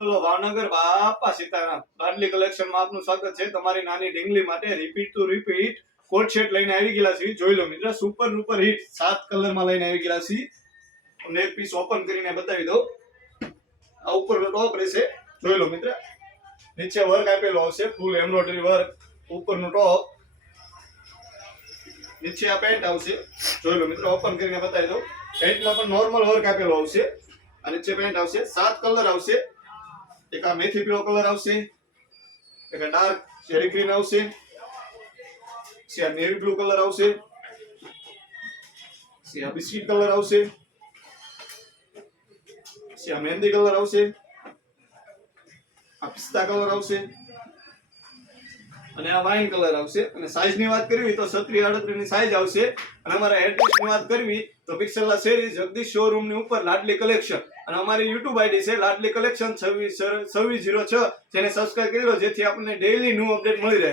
Hello Bhavnagar બાપા સીતારામ લાડલી કલેક્શનમાં આપનું સ્વાગત છે। તમારી નાની ઢીંગલી માટે repeat to repeat coat set લઈને આવી ગયેલા છે। જોઈ લો મિત્ર, સુપર ડુપર હિટ 7 કલરમાં લઈને આવી ગયેલા છે। તમને એક પીસ ઓપન કરીને બતાવી દઉં। આ ઉપર ટોપ રહેશે, જોઈ લો મિત્ર। નીચે વર્ક આપેલો આવશે, ફૂલ એમ્બ્રોઇડરી વર્ક। ઉપરનું ટોપ, નીચે આ પેન્ટ આવશે, જોઈ લો મિત્ર। ઓપન કરીને બતાવી દઉં। પેન્ટમાં પણ નોર્મલ વર્ક આપેલો આવશે। આ નીચે પેન્ટ આવશે, 7 કલર આવશે। एक आ मेथी पीळो कलर आवशे, एक आ डार्क शेरी ग्रीन आवशे, से आ नेवी ब्लू कलर आवशे, से आ बिस्किट कलर आवशे, से आ मेहंदी कलर आवशे, आ पिस्ता कलर आवशे અને આ વાઇન કલર આવશે। અને સાઈઝ ની વાત કરવી તો 36-38 ની સાઈઝ આવશે। અને અમારા એડ્રેસ ની વાત કરવી તો પિક્સેલા શેરી જગદીશ શોરૂમ ની ઉપર લાડલી કલેક્શન। અને અમારી YouTube આઈડી છે લાડલી કલેક્શન 2606, જેને સબસ્ક્રાઇબ કરી લો જેથી આપણને ડેઈલી ન્યૂ અપડેટ મળી રહે।